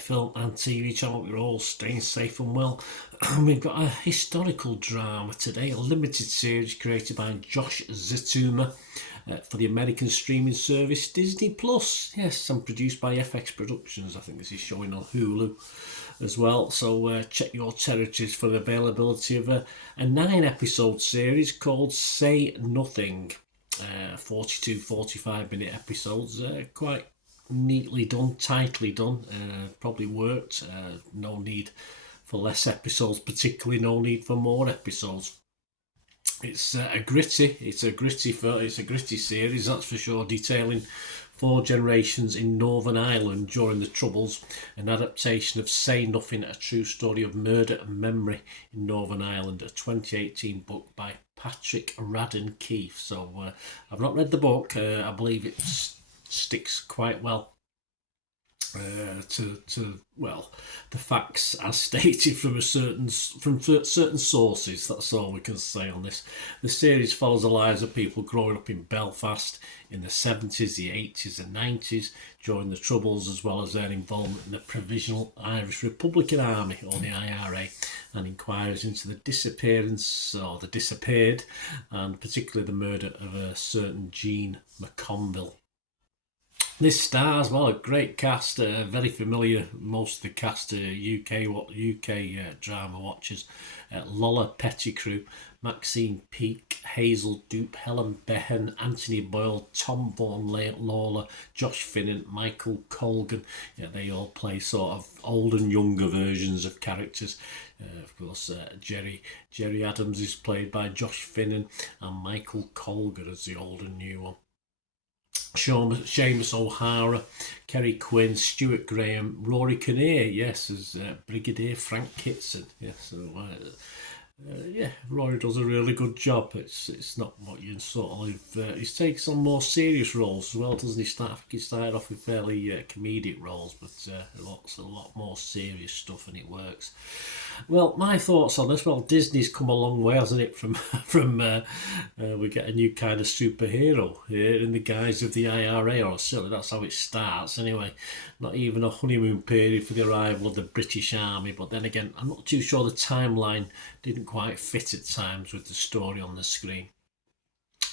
film and TV channel. We're all staying safe and well. And we've got a historical drama today, a limited series created by Josh Zituma for the American streaming service Disney Plus. Yes, and produced by FX Productions. I think this is showing on Hulu as well. So check your territories for the availability of a 9-episode series called Say Nothing. 45 minute episodes, quite neatly done, tightly done, probably worked. No need for less episodes, particularly no need for more episodes. It's a gritty series, that's for sure, detailing 4 generations in Northern Ireland during the Troubles, an adaptation of Say Nothing, a true story of murder and memory in Northern Ireland, a 2018 book by Patrick Radden Keefe. So I've not read the book. I believe it sticks quite well to the facts as stated from certain sources. That's all we can say on this. The series follows the lives of people growing up in Belfast in the 70s, the 80s and 90s during the Troubles, as well as their involvement in the Provisional Irish Republican Army, or the IRA, and inquiries into the disappearance, or the disappeared, and particularly the murder of a certain Jean McConville. This stars, well, a great cast, very familiar, most of the cast, UK drama watchers. Lola Pettigrew, Maxine Peake, Hazel Dupe, Helen Behan, Anthony Boyle, Tom Vaughan Lawler, Josh Finnan, Michael Colgan. Yeah, they all play sort of old and younger versions of characters. Of course, Jerry Adams is played by Josh Finnan, and Michael Colgan as the old and new one. Seamus O'Hara, Kerry Quinn, Stuart Graham, Rory Kinnear, yes, as Brigadier Frank Kitson. Yes, Rory does a really good job. It's not what you sort of. He takes on more serious roles as well, doesn't he? He started off with fairly comedic roles, but a lot more serious stuff, and it works. Well, my thoughts on this. Well, Disney's come a long way, hasn't it? From we get a new kind of superhero here in the guise of the IRA, or certainly that's how it starts. Anyway, not even a honeymoon period for the arrival of the British Army. But then again, I'm not too sure the timeline didn't quite fit at times with the story on the screen.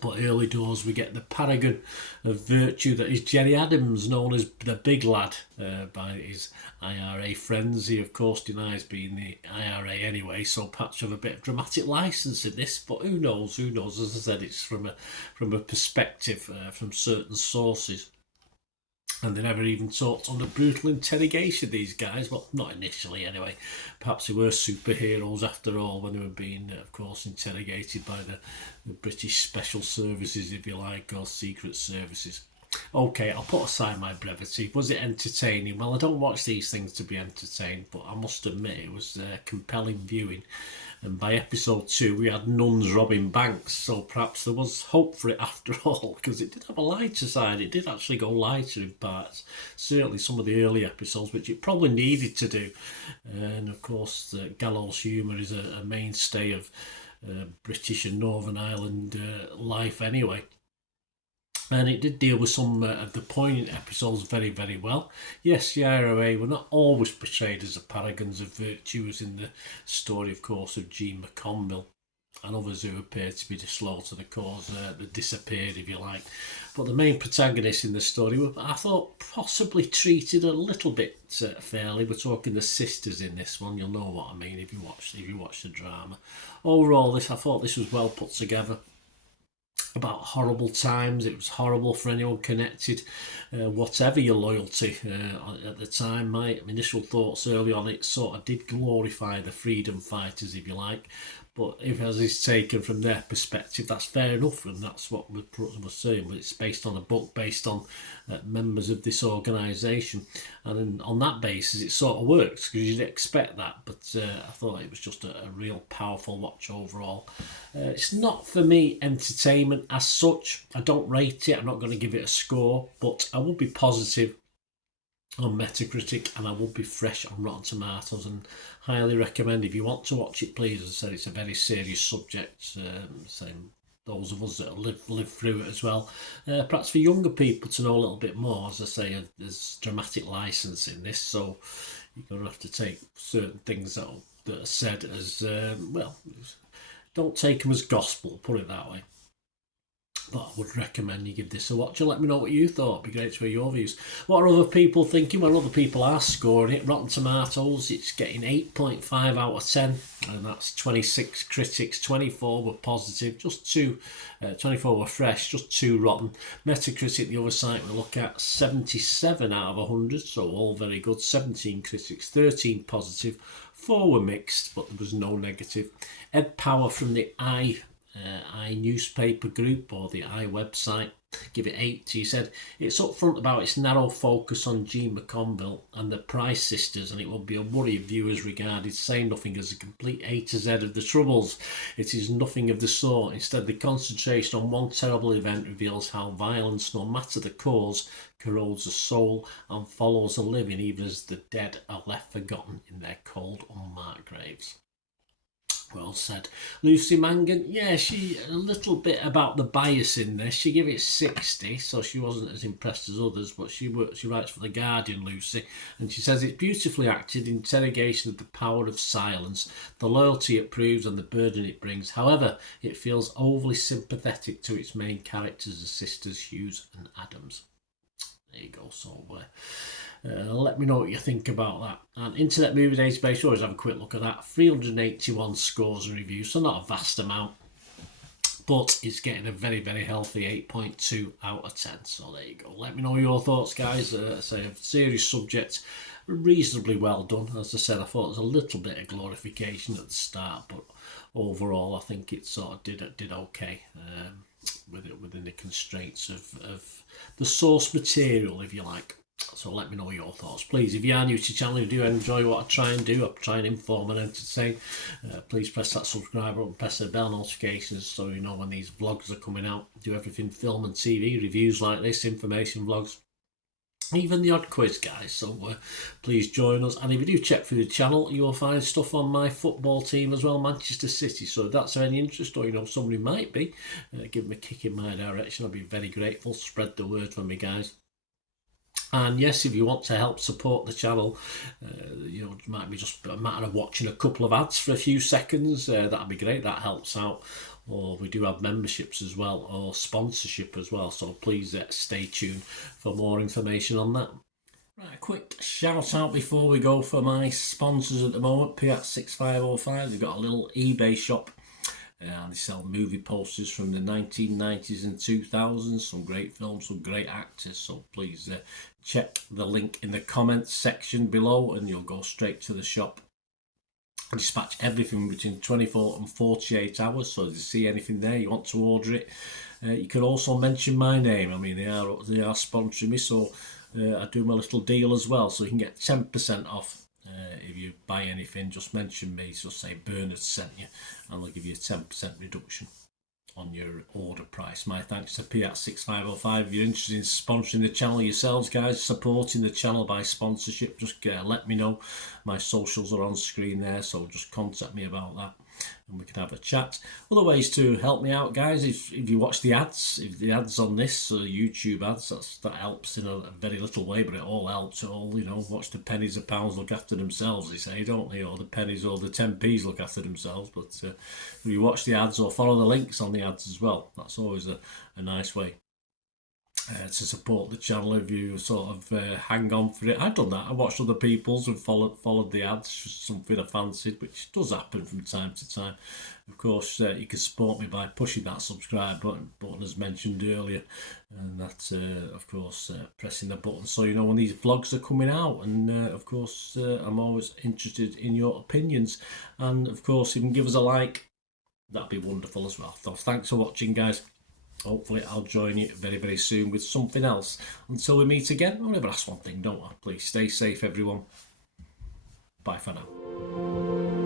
But early doors, we get the paragon of virtue that is Jerry Adams, known as the Big Lad by his IRA friends. He, of course, denies being the IRA anyway, so perhaps have a bit of dramatic license in this. But who knows? Who knows? As I said, it's from a perspective from certain sources. And they never even talked on the brutal interrogation, these guys. Well, not initially anyway. Perhaps they were superheroes after all when they were being, of course, interrogated by the British Special Services, if you like, or Secret Services. Okay, I'll put aside my brevity. Was it entertaining? Well, I don't watch these things to be entertained, but I must admit it was compelling viewing. And by episode 2, we had nuns robbing banks, so perhaps there was hope for it after all, because it did have a lighter side. It did actually go lighter in parts. Certainly some of the early episodes, which it probably needed to do. And of course, gallows humour is a mainstay of British and Northern Ireland life anyway. And it did deal with some of the poignant episodes very, very well. Yes, the IRA were not always portrayed as the paragons of virtue, as in the story, of course, of Jean McConville and others who appeared to be slow to the cause, that disappeared, if you like. But the main protagonists in the story were, I thought, possibly treated a little bit fairly. We're talking the sisters in this one. You'll know what I mean if you watch the drama. Overall, I thought this was well put together. About horrible times. It was horrible for anyone connected, whatever your loyalty. At the time, my initial thoughts early on, it sort of did glorify the freedom fighters, if you like. But if as is taken from their perspective, that's fair enough, and that's what we're saying. But it's based on a book, based on members of this organisation, and on that basis, it sort of works, because you'd expect that. But I thought it was just a real powerful watch overall. It's not for me entertainment as such. I don't rate it. I'm not going to give it a score, but I would be positive on Metacritic, and I would be fresh on Rotten Tomatoes, and highly recommend if you want to watch it. Please, as I said, it's a very serious subject. So those of us that live through it as well. Perhaps for younger people to know a little bit more. As I say, there's dramatic license in this, so you're going to have to take certain things that are said as, well, don't take them as gospel, put it that way. But I would recommend you give this a watch and let me know what you thought. It'd be great to hear your views. What are other people thinking? Well, other people are scoring it. Rotten Tomatoes, it's getting 8.5 out of 10, and that's 26 critics, 24 were positive, just 2, 24 were fresh, just 2 rotten. Metacritic, the other site we look at, 77 out of 100, so all very good. 17 critics, 13 positive, 4 were mixed, but there was no negative. Ed Power from the I newspaper group, or the I website, give it 8. He said it's upfront about its narrow focus on Jean McConville and the Price sisters, and it will be a worry if viewers regarded Say Nothing as a complete A to Z of the Troubles. It is nothing of the sort. Instead, the concentration on one terrible event reveals how violence, no matter the cause, corrodes the soul and follows the living even as the dead are left forgotten in their cold, unmarked graves. Well said. Lucy Mangan, yeah, she a little bit about the bias in this. She gave it 60, so she wasn't as impressed as others, but she writes for The Guardian, Lucy, and she says it's beautifully acted, interrogation of the power of silence, the loyalty it proves and the burden it brings. However, it feels overly sympathetic to its main characters, the sisters Hughes and Adams. There you go. So let me know what you think about that. And Internet Movie Database, always have a quick look at that. 381 scores and reviews, so not a vast amount, but it's getting a very, very healthy 8.2 out of 10. So there you go. Let me know your thoughts, guys. Say a serious subject, reasonably well done. As I said, I thought there was a little bit of glorification at the start, but overall, I think it sort of did okay within the constraints of the source material, if you like. So let me know your thoughts, please. If you are new to the channel, you do enjoy what I try and do, I try and inform and entertain, please press that subscribe button, press the bell notifications so you know when these vlogs are coming out. Do everything film and TV, reviews like this, information vlogs, even the odd quiz, guys. So please join us. And if you do check through the channel, you will find stuff on my football team as well, Manchester City. So if that's of any interest, or you know somebody might be, give them a kick in my direction. I'll be very grateful. Spread the word for me, guys. And yes, if you want to help support the channel, you know, it might be just a matter of watching a couple of ads for a few seconds. That'd be great. That helps out. Or we do have memberships as well, or sponsorship as well. So please stay tuned for more information on that. Right, a quick shout out before we go for my sponsors at the moment. Piat6505, they've got a little eBay shop. They sell movie posters from the 1990s and 2000s, some great films, some great actors, so please check the link in the comments section below and you'll go straight to the shop. I dispatch everything between 24 and 48 hours, so if you see anything there, you want to order it, you can also mention my name. I mean, they are sponsoring me, so I do my little deal as well, so you can get 10% off. If you buy anything, just mention me, so say Bernard sent you, and they'll give you a 10% reduction on your order price. My thanks to Piat6505. If you're interested in sponsoring the channel yourselves, guys, supporting the channel by sponsorship, just let me know. My socials are on screen there, so just contact me about that and we can have a chat. Other ways to help me out, guys, if you watch the ads, if the ads on this YouTube ads, that helps in a very little way, but it all helps. All, you know, watch the pennies and pounds look after themselves, they say, don't they? Or the pennies or the 10p's look after themselves. But if you watch the ads or follow the links on the ads as well, that's always a nice way to support the channel. If you sort of hang on for it, I've done that. I watched other people's and followed the ads, something I fancied, which does happen from time to time. Of course, you can support me by pushing that subscribe button as mentioned earlier, and that of course pressing the button so you know when these vlogs are coming out. And of course I'm always interested in your opinions, and of course you can give us a like, that'd be wonderful as well. So thanks for watching, guys. Hopefully I'll join you very, very soon with something else. Until we meet again, I'll never ask one thing, don't I? Please stay safe, everyone. Bye for now.